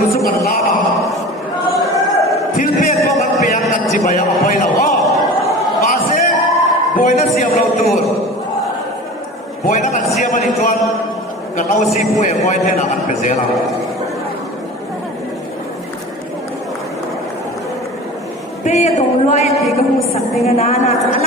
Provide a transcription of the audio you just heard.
lu sukan lama tilpe ko kan pe ang chi baya apoi la wa ase boina siam lo tur boina kan siam ani tuan kan lau si pu e moi the na kan pe zela pe ye dong loi te ko mu sak te na na